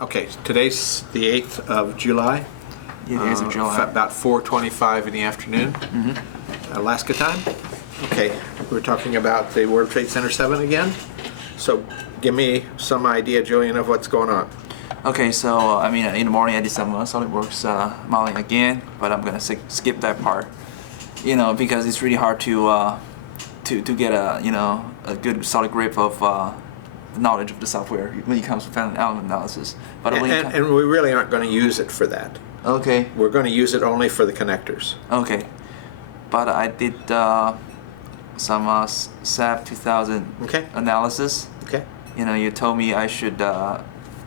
Okay, today's the 8th of July. Yeah, the 8th of July. About 4:25 in the afternoon, Alaska time. Okay, we're talking about the World Trade Center 7 again. So give me some idea, Julian, of what's going on. Okay, so in the morning I did some SolidWorks modeling again, but I'm gonna skip that part. Because it's really hard to get a good solid grip of the knowledge of the software when it comes to finite element analysis. But And we really aren't going to use it for that. Okay. We're going to use it only for the connectors. Okay. But I did some SAP 2000 analysis. Okay. You told me I should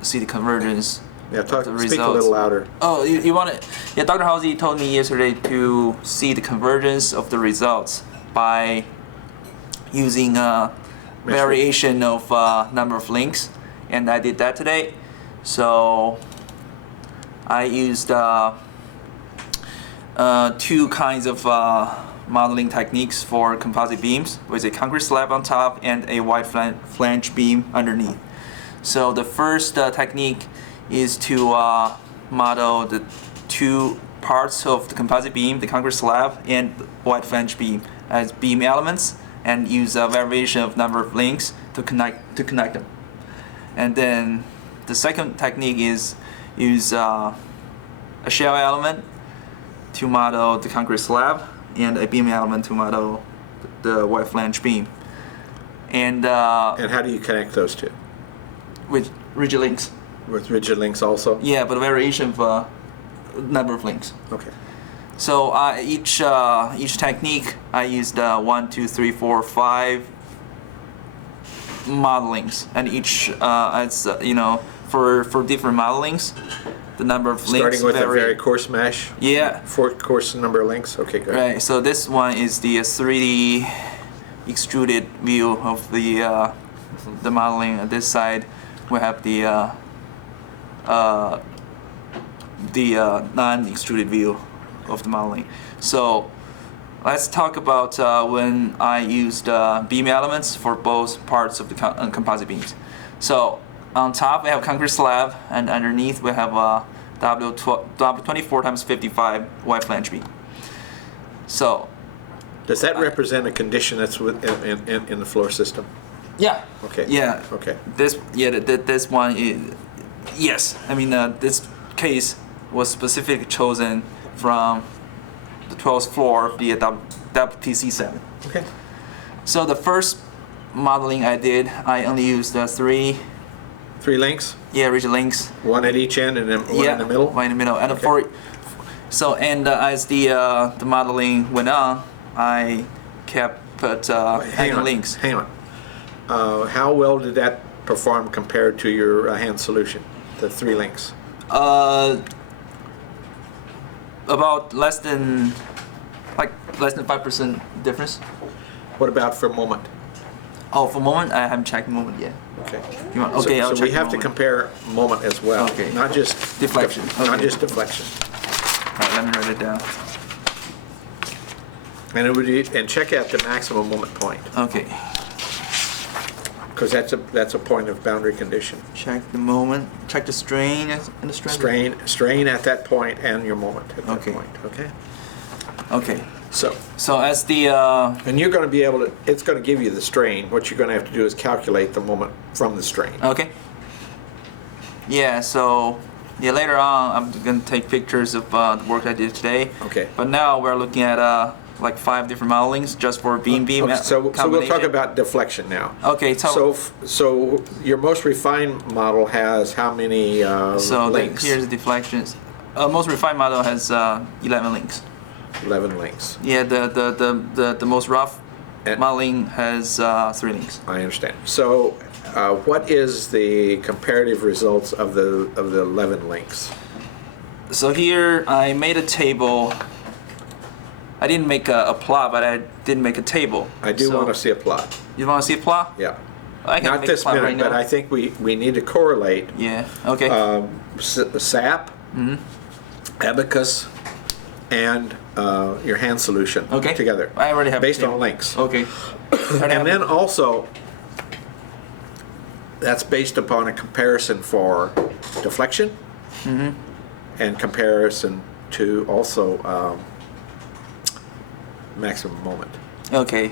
see the convergence. Yeah, of the results. Speak a little louder. Oh, you want it? Yeah, Dr. Hulsey told me yesterday to see the convergence of the results by using variation of number of links, and I did that today. So I used two kinds of modeling techniques for composite beams, with a concrete slab on top and a wide flange beam underneath. So the first technique is to model the two parts of the composite beam, the concrete slab and the wide flange beam, as beam elements, and use a variation of number of links to connect them. And then the second technique is use a shell element to model the concrete slab and a beam element to model the wide flange beam. And how do you connect those two? With rigid links. With rigid links also? Yeah, but a variation of number of links. Okay. So each technique, I used 1, 2, 3, 4, 5 modelings, and each for different modelings, the number of links starting with vary. a very coarse mesh. Yeah. For coarse number of links. Okay, good. Right. So this one is the 3D extruded view of the modeling. On this side, we have the non-extruded view of the modeling. So let's talk about when I used beam elements for both parts of the composite beams. So on top we have concrete slab, and underneath we have a W24 times 55 wide flange beam. So does that represent a condition that's in the floor system? Yeah. Okay. Yeah. Okay. This one is, yes. This case was specifically chosen from the 12th floor of the WTC 7. Okay. So the first modeling I did, I only used three links? Yeah, rigid links. One at each end and then one in the middle? One in the middle. And okay. As the modeling went on, I kept adding links. Hang on. How well did that perform compared to your hand solution, the 3 links? About less than 5% difference. What about for moment? Oh, for moment, I haven't checked moment yet. Okay. I'll check. So we have to compare moment as well. Okay. Not just deflection. Not just deflection. All right, let me write it down. And check out the maximum moment point. Okay. Because that's a point of boundary condition. Check the moment. Check the strain and the strength. Strain at that point and your moment at that point. Okay. Okay. So as the and you're going to be able to. It's going to give you the strain. What you're going to have to do is calculate the moment from the strain. Okay. Yeah. So later on I'm going to take pictures of the work I did today. Okay. But now we're looking at 5 different modelings just for beam. Okay, so we'll talk about deflection now. Okay. So your most refined model has how many links? Here's the deflections. Most refined model has 11 links. 11 links. Yeah. The most rough modeling has 3 links. I understand. So what is the comparative results of the 11 links? So here I made a table. I didn't make a plot, but I did make a table. I do want to see a plot. You want to see a plot? Yeah. I can Not make this a plot minute, right but now. I think we need to correlate. Yeah. Okay. SAP, Abacus, and your hand solution together. I already have based on links. Okay. And then also That's based upon a comparison for deflection and comparison to also maximum moment. Okay.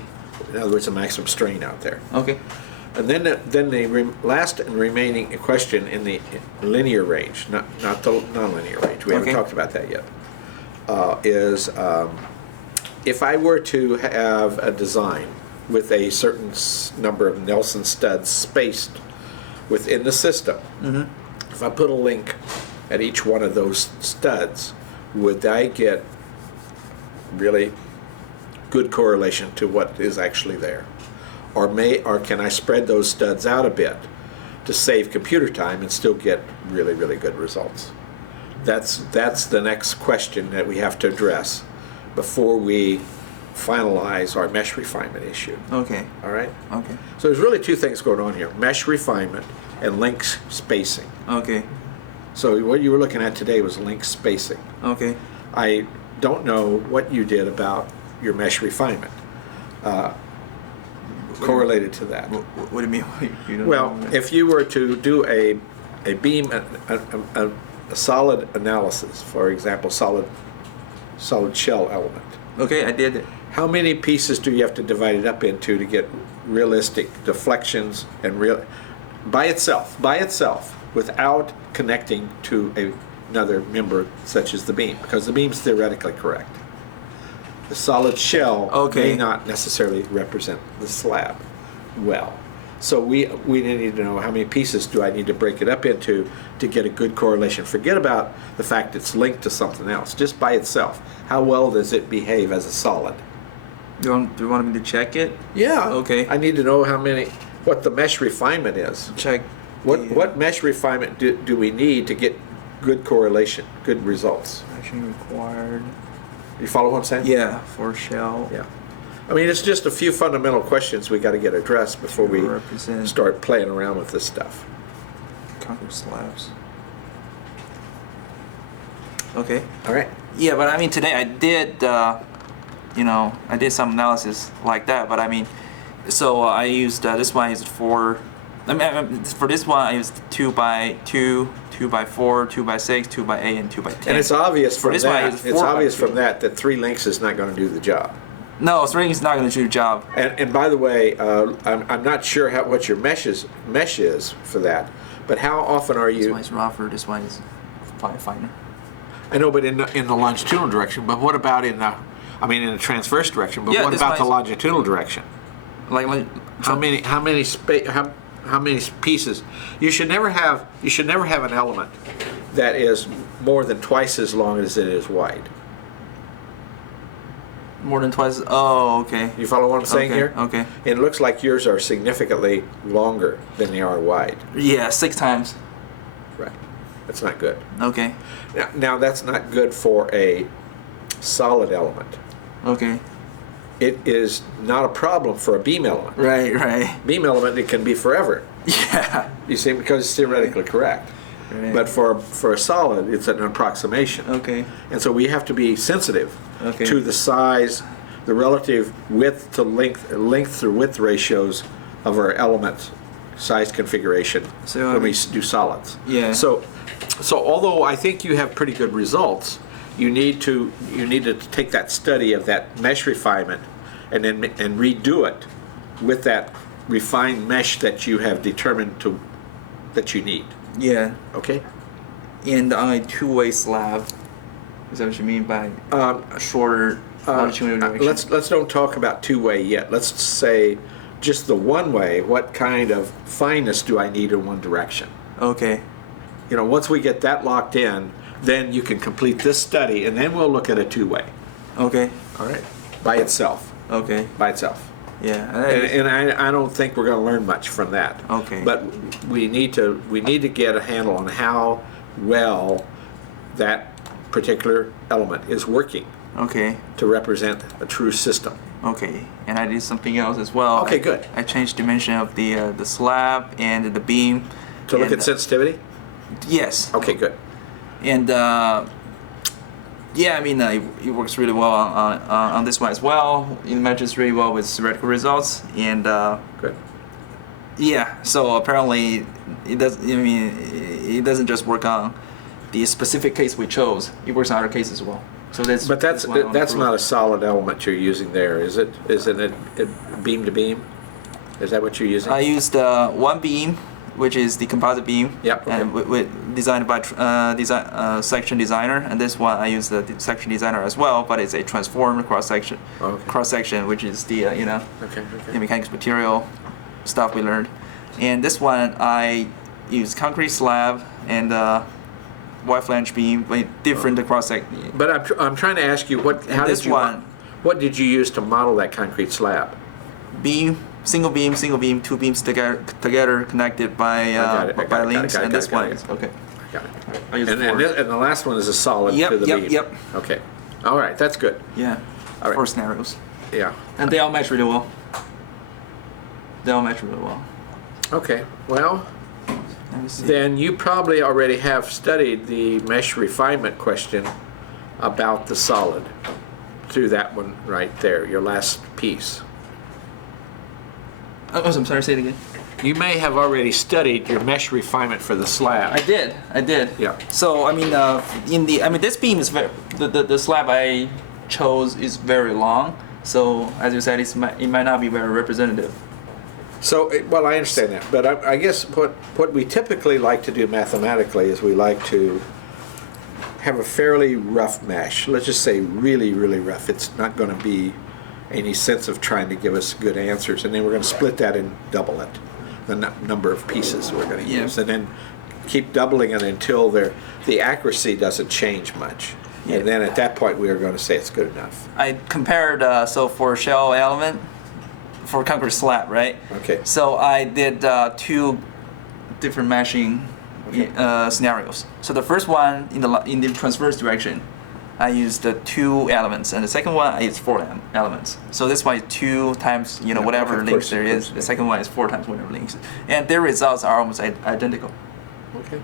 In other words, a maximum strain out there. Okay. And then the last and remaining question in the linear range, not the nonlinear range, we haven't talked about that yet, is if I were to have a design with a certain number of Nelson studs spaced within the system, if I put a link at each one of those studs, would I get really good correlation to what is actually there? Or can I spread those studs out a bit to save computer time and still get really, really good results? That's the next question that we have to address before we finalize our mesh refinement issue. Okay. All right? Okay. So there's really two things going on here: mesh refinement and link spacing. Okay. So what you were looking at today was link spacing. Okay. I don't know what you did about your mesh refinement correlated to that. What do you mean? You don't Well, know? if you were to do a beam, a solid analysis, for example, solid shell element, Okay, I did it. how many pieces do you have to divide it up into to get realistic deflections and by itself, without connecting to another member such as the beam, because the beam's theoretically correct. The solid shell may not necessarily represent the slab well. So we need to know how many pieces do I need to break it up into to get a good correlation. Forget about the fact it's linked to something else. Just by itself, how well does it behave as a solid? Do you want me to check it? Yeah. Okay. I need to know what the mesh refinement is. Check. What mesh refinement do we need to get good correlation, good results? Actually required. You follow what I'm saying? Yeah, for shell. Yeah. I mean, it's just a few fundamental questions we got to get addressed before we Represent start playing around with this stuff. concrete slabs. Okay. All right. Yeah, but I mean today I did, I did some analysis like that. But I mean, so I used this one is for. For this one I used 2x2, 2x4, 2x6, 2x8, and 2x10. And it's obvious from this one, I that. used It's 4x2. obvious from that 3 links is not going to do the job. No, string is not going to do the job. And by the way, I'm not sure what your mesh is for that. But how often are This you? one is rougher. This one is finer. I know, but in the longitudinal direction. But what about in the transverse direction? But Yeah, what this about the one is- longitudinal direction? Like How many pieces? You should never have an element that is more than twice as long as it is wide. more than twice. Oh, okay. You follow what I'm saying Okay, here? okay. It looks like yours are significantly longer than they are wide. Yeah, 6 times. Right. That's not good. Okay. Now that's not good for a solid element. Okay. It is not a problem for a beam element. Right. Beam element, it can be forever. Yeah. You see, because it's theoretically correct. Right. But for a solid, it's an approximation. Okay. And so we have to be sensitive Okay. to the size, the relative width to length to width ratios of our element size configuration So, when we do solids. Yeah. So although I think you have pretty good results, you need to take that study of that mesh refinement and redo it with that refined mesh that you have determined that you need. Yeah. Okay. And on a 2-way slab. Is that what you mean by shorter longitudinal direction? Let's don't talk about 2-way yet. Let's say just the 1-way. What kind of fineness do I need in one direction? Okay. Once we get that locked in, then you can complete this study, and then we'll look at a 2-way. Okay. All right. By itself. Okay. By itself. Yeah. And I don't think we're going to learn much from that. Okay. But we need to get a handle on how well that particular element is working Okay. to represent a true system. Okay. And I did something else as well. Okay, good. I changed dimension of the slab and the beam. To look and, at sensitivity? Yes. Okay, good. And it works really well on this one as well. It matches really well with theoretical results, and Good. Yeah. So apparently, it does. I mean, it doesn't just work on the specific case we chose. It works on other cases as well. So that's. But that's one I wanna prove. not a solid element you're using there, is it? Isn't it beam to beam? Is that what you're using? I used one beam, which is the composite beam, Yep, okay. and designed by section designer. And this one I use the section designer as well, but it's a transformed cross section. Okay. Cross section, which is the Okay. the mechanics material stuff we learned. And this one I use concrete slab and wide flange beam, but different cross section. But I'm trying to ask you what did you use to model that concrete slab? Beam, single beam, two beams together connected by links, and this one is okay. Got it. I use And four. the last one is a solid to the beam. Yep. Okay. All right, that's good. Yeah, All right. 4 scenarios, Yeah. and they all match really well. Okay. Well, Let me see. then you probably already have studied the mesh refinement question about the solid through that one right there, your last piece. Oh, I'm sorry. Say it again. You may have already studied your mesh refinement for the slab. I did. Yeah. So I mean, this beam is the slab I chose is very long. So as you said, it might not be very representative. So, well, I understand that, but I guess what we typically like to do mathematically is we like to have a fairly rough mesh. Let's just say really, really rough. It's not going to be any sense of trying to give us good answers, and then we're going to split that and double it, the number of pieces we're going to use, and then keep doubling it until the accuracy doesn't change much. Yeah. And then at that point, we are going to say it's good enough. I compared so for shell element, for concrete slab, right? Okay. So I did 2 different meshing scenarios. So the first one in the transverse direction, I used 2 elements, and the second one I used 4 elements. So this one is 2 times whatever of links course, there of is. course, The yeah. second one is 4 times whatever links, and their results are almost identical. Okay.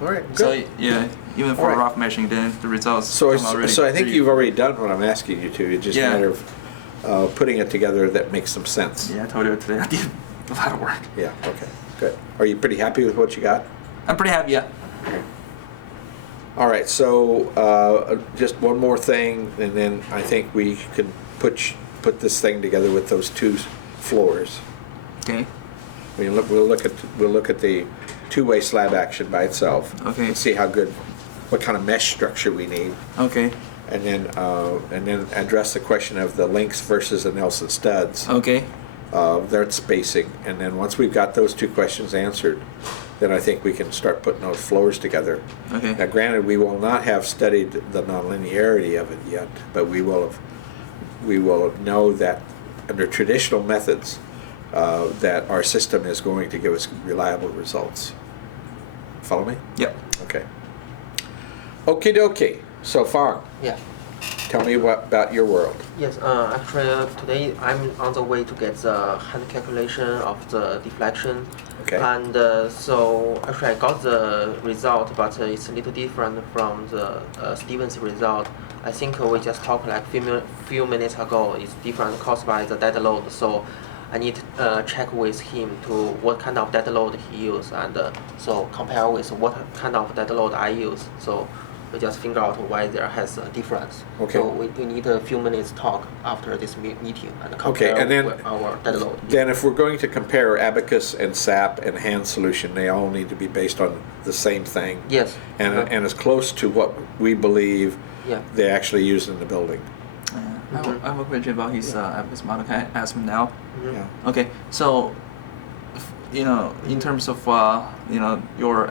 All right. Good. So yeah, even for All right. rough meshing, then the results So, come out really so I think pretty- you've already done what I'm asking you to. It's just a Yeah. matter of putting it together that makes some sense. Yeah, I told you today I did a lot of work. Yeah. Okay. Good. Are you pretty happy with what you got? I'm pretty happy. Yeah. All right. So just one more thing, and then I think we can put this thing together with those 2 floors. Okay. We'll look at the 2-way slab action by itself. Okay. And see what kind of mesh structure we need. Okay. And then address the question of the links versus the Nelson studs, Okay. their spacing, and then once we've got those 2 questions answered, then I think we can start putting those floors together. Okay. Now, granted, we will not have studied the nonlinearity of it yet, but we will know that under traditional methods, that our system is going to give us reliable results. Follow me? Yep. Okay. Okie dokie. So far, Yeah. tell me about your world. Yes. Actually, today I'm on the way to get the hand calculation of the deflection. Okay. And so actually I got the result, but it's a little different from the Stevens result. I think we just talked like few minutes ago. It's different caused by the dead load. So I need to check with him to what kind of dead load he used, and so compare with what kind of dead load I use. So we just figure out why there has a difference. Okay. So we need a few minutes talk after this meeting and compare Okay, and then- with our dead load. Then if we're going to compare abacus and SAP and hand solution, they all need to be based on the same thing. Yes. And as close to what we believe Yeah. they actually use in the building. I have a question about his abacus model. Can I ask him now? Mhm. Yeah. Okay. So, in terms of your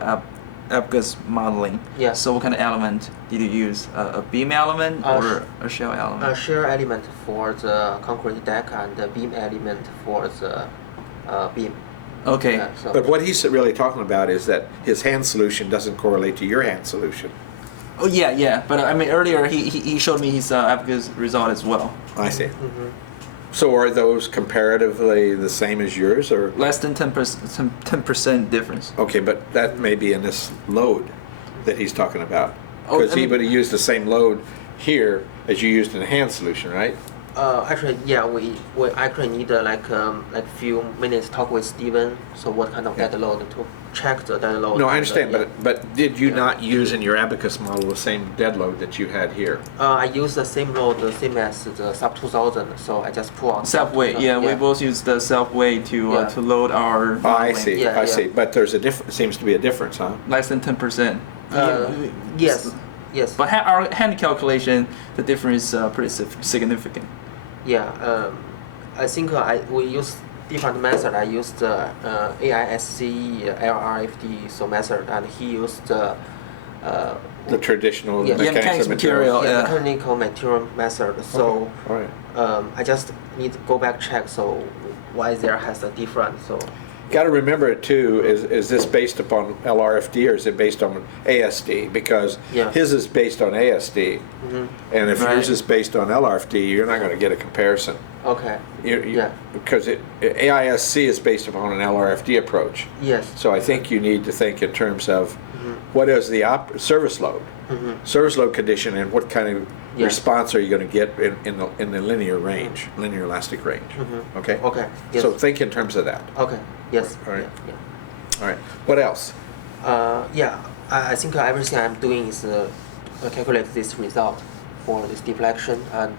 abacus modeling. Yeah. So what kind of element did you use? A beam element or a shell element? A shear element for the concrete deck and the beam element for the beam. Okay. Yeah, so But what he's really talking about is that his hand solution doesn't correlate to your hand solution. Oh yeah. But I mean earlier he showed me his abacus result as well. I see. Mhm. So are those comparatively the same as yours, or? Less than 10% difference. Okay, but that may be in this load that he's talking about. Oh, Because I he mean- would have used the same load here as you used in the hand solution, right? Actually, yeah, we actually need like few minutes talk with Steven. So what kind of Yeah. dead load to check the dead load. No, I and, understand, yeah. but did you Yeah. not use in your abacus model the same dead load that you had here? I use the same load, the same as the sub 2000. So I just pull out Self weight. 2000, Yeah, we both use the self weight Yeah. to load our. Oh, I modeling. see, Yeah, I yeah. see. But there's a seems to be a difference, huh? Less than 10%. Yes, yes. But our hand calculation, the difference is pretty significant. Yeah, I think we use different method. I used the AISC LRFD so method, and he used the The traditional Yeah. Yeah, mechanics of materials. yeah. mechanical material method. So All right. I just need to go back check. So why there has a difference? So Got to remember it too. Is this based upon LRFD or is it based on ASD? Because Yeah. his is based on ASD, and if Right. yours is based on LRFD, you're not going to get a comparison. okay. Yeah. Because AISC is based upon an LRFD approach. Yes. So I think you need to think in terms of what is the service load, service load condition, and what kind of Yeah. response are you going to get in the linear range, linear elastic range. Okay. Okay. Yes. So think in terms of that. Okay. Yes. All right. Yeah. All right. What else? Yeah. I think everything I'm doing is calculate this result for this deflection, and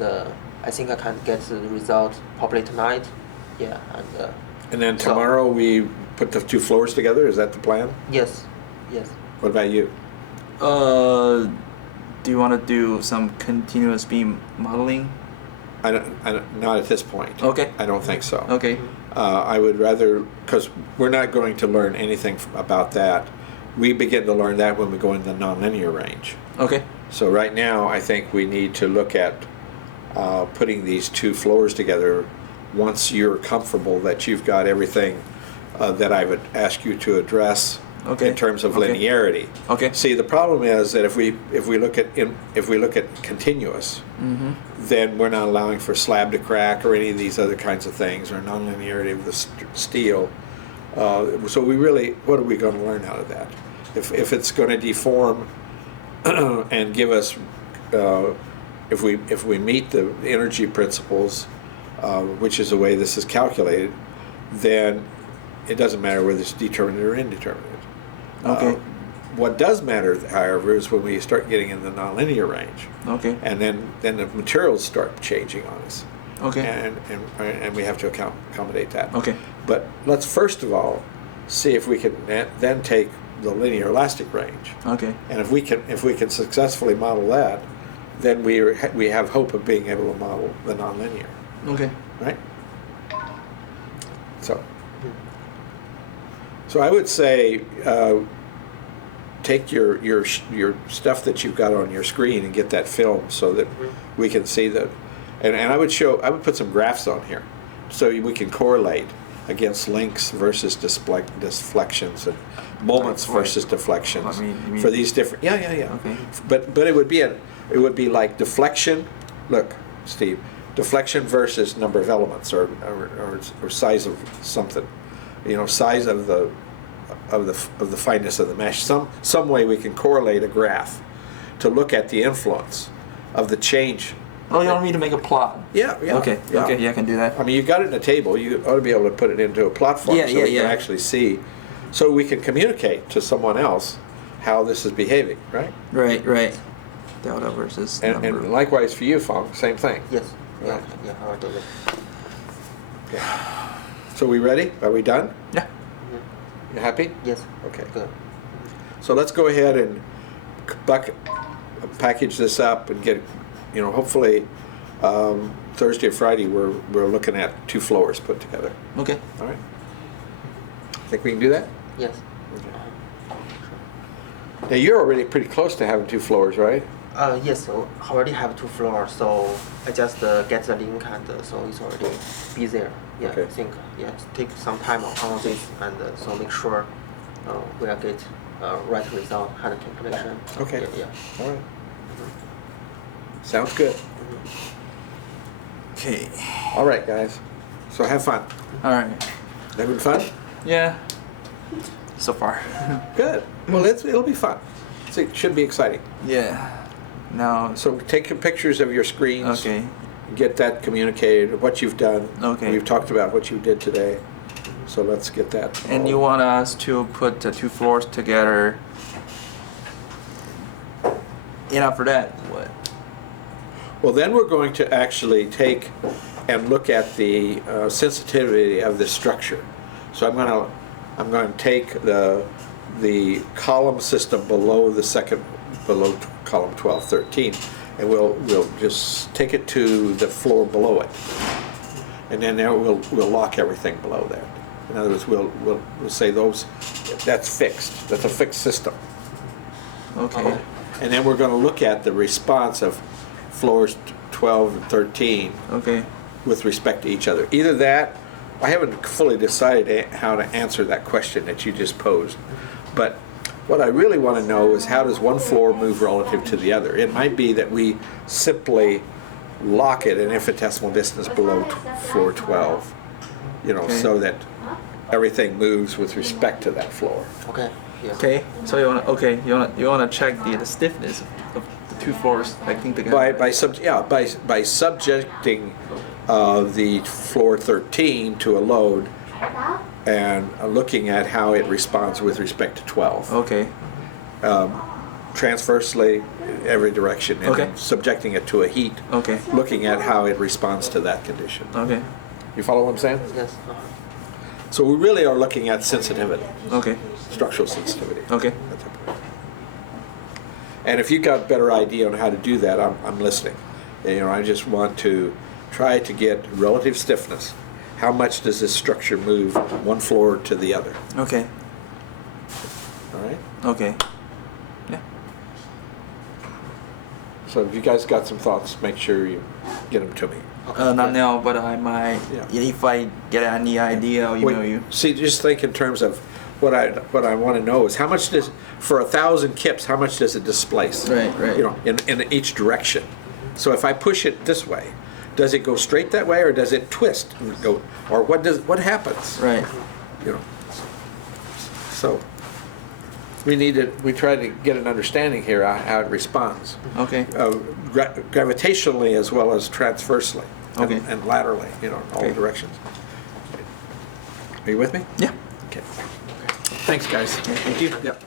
I think I can get the result probably tonight. Yeah. And then So- tomorrow we put the two floors together. Is that the plan? Yes. Yes. What about you? Do you want to do some continuous beam modeling? Not at this point. Okay. I don't think so. Okay. I would rather, because we're not going to learn anything about that. We begin to learn that when we go in the nonlinear range. Okay. So right now, I think we need to look at putting these two floors together once you're comfortable that you've got everything that I would ask you to address Okay. in terms of Okay. linearity. Okay. See, the problem is that if we look at continuous, then we're not allowing for slab to crack or any of these other kinds of things, or nonlinearity of the steel. So we really, what are we going to learn out of that? If it's going to deform and give us, if we meet the energy principles, which is the way this is calculated, then it doesn't matter whether it's determinate or indeterminate. Okay. What does matter, however, is when we start getting in the nonlinear range, Okay. and then the materials start changing on us, Okay. and we have to accommodate that. Okay. But let's first of all see if we can then take the linear elastic range, Okay. and if we can successfully model that, then we have hope of being able to model the nonlinear, Okay. right? So I would say take your stuff that you've got on your screen and get that film so that we can see and I would put some graphs on here so we can correlate against links versus deflections and moments Right. versus deflections I mean- for these different yeah. Okay. But it would be like deflection. Look, Steve, deflection versus number of elements or size of something. Size of the fineness of the mesh. Some way we can correlate a graph to look at the influence of the change. Oh, you want me to make a plot? Yeah. Okay. Okay. Yeah, I can do that. I mean, you got it in a table. You ought to be able to put it into a plot form Yeah, so yeah, we can yeah. actually see, so we can communicate to someone else how this is behaving, right? Right. Right. Delta versus number. And likewise for you, Fong, same thing. Yes. Yeah. Right. Yeah. I will do it. Okay. So we ready? Are we done? Yeah. You happy? Yes. Okay. Good. So let's go ahead and package this up and get, hopefully Thursday or Friday we're looking at two floors put together. Okay. All right. Think we can do that? Yes. Now you're already pretty close to having two floors, right? Yes. So I already have 2 floors, so I just get the link, and so it's already be there. Yeah. Okay. I think take some time on this, and so make sure we will get right result hand calculation. Okay. Yeah. All right. Sounds good. Okay. All right, guys. So have fun. All right. Having fun? Yeah. So far. Good. Well, it'll be fun. It should be exciting. Yeah. Now. So take pictures of your screens. Okay. get that communicated, what you've done. Okay. We've talked about what you did today, so let's get that. And you want us to put the 2 floors together. And after that, what? Well, then we're going to actually take and look at the sensitivity of the structure. So I'm going to take the column system below below column 12, 13, and we'll just take it to the floor below it, and then there we'll lock everything below that. In other words, we'll say that's fixed. That's a fixed system. Okay. And then we're going to look at the response of floors 12 and 13 Okay. with respect to each other. Either that, I haven't fully decided how to answer that question that you just posed, but what I really want to know is how does one floor move relative to the other? It might be that we simply lock it an infinitesimal distance below floor 12, Okay. so that everything moves with respect to that floor. Okay. Yeah. Okay. So you wanna check the stiffness of the 2 floors acting together. By subjecting the floor 13 to a load and looking at how it responds with respect to 12. Okay. Transversely, every direction, and Okay. then subjecting it to a heat, Okay. looking at how it responds to that condition. Okay. You follow what I'm saying? Yes. So we really are looking at sensitivity, Okay. structural sensitivity. Okay. That type of thing. And if you've got a better idea on how to do that, I'm listening. I just want to try to get relative stiffness. How much does this structure move one floor to the other? Okay. All right? Okay. Yeah. So if you guys got some thoughts, make sure you get them to me. Not now, but I might. Yeah. If I get any idea, I'll email you. See, just think in terms of what I want to know is how much does, for 1,000 kips, how much does it displace? Right. In each direction. So if I push it this way, does it go straight that way, or does it twist and go, or what happens? Right. So we try to get an understanding here how it responds, Okay. gravitationally as well as transversely, Okay. and laterally, in all Okay. directions. Are you with me? Yeah. Okay. Thanks, guys. Thank you. Yep.